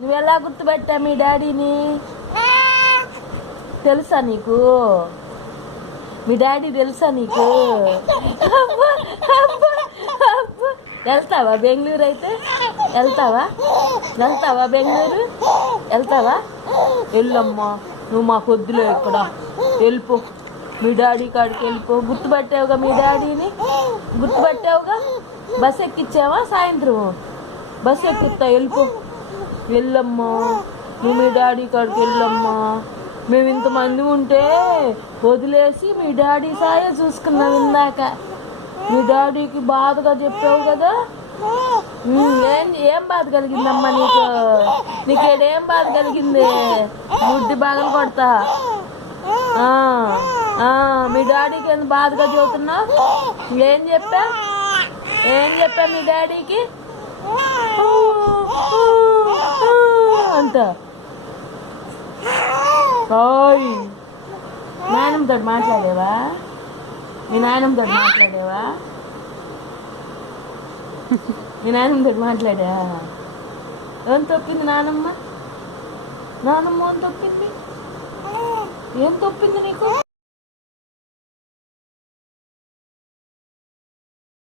నువ్వెలా గుర్తుపెట్టా మీ డాడీని? తెలుసా నీకు? మీ డాడీ తెలుసా నీకు? వెళ్తావా బెంగళూరు? అయితే వెళ్తావా బెంగళూరు? వెళ్తావా? వెళ్ళమ్మా, నువ్వు మాకు వద్దులే, ఇక్కడ వెళ్ళిపో, మీ డాడీ కాడికి వెళ్ళిపో. గుర్తుపట్టావుగా మీ డాడీని? గుర్తుపట్టావుగా? బస్ ఎక్కిచ్చావా? సాయంత్రం బస్ ఎక్కిస్తా, వెళ్ళిపో, వెళ్ళమ్మా, నువ్వు మీ డాడీ కాడికి వెళ్ళమ్మా. మేము ఇంతమంది ఉంటే వదిలేసి మీ డాడీ సాయే చూసుకున్నాం ఇందాక. మీ డాడీకి బాధగా చెప్పావు కదా. ఏం బాధ కలిగిందమ్మా నీకు? నీకేడేం బాధ కలిగింది? బుద్ధి బాగా కొడతా. మీ డాడీకి ఎంత బాధగా చెబుతున్నా? ఏం చెప్పా మీ డాడీకి? అంత నాయనమ్మతో మాట్లాడేవా? మీ నాయనమ్మతో మాట్లాడా? ఏం తొప్పింది నానమ్మ? ఏం తొప్పింది నీకు?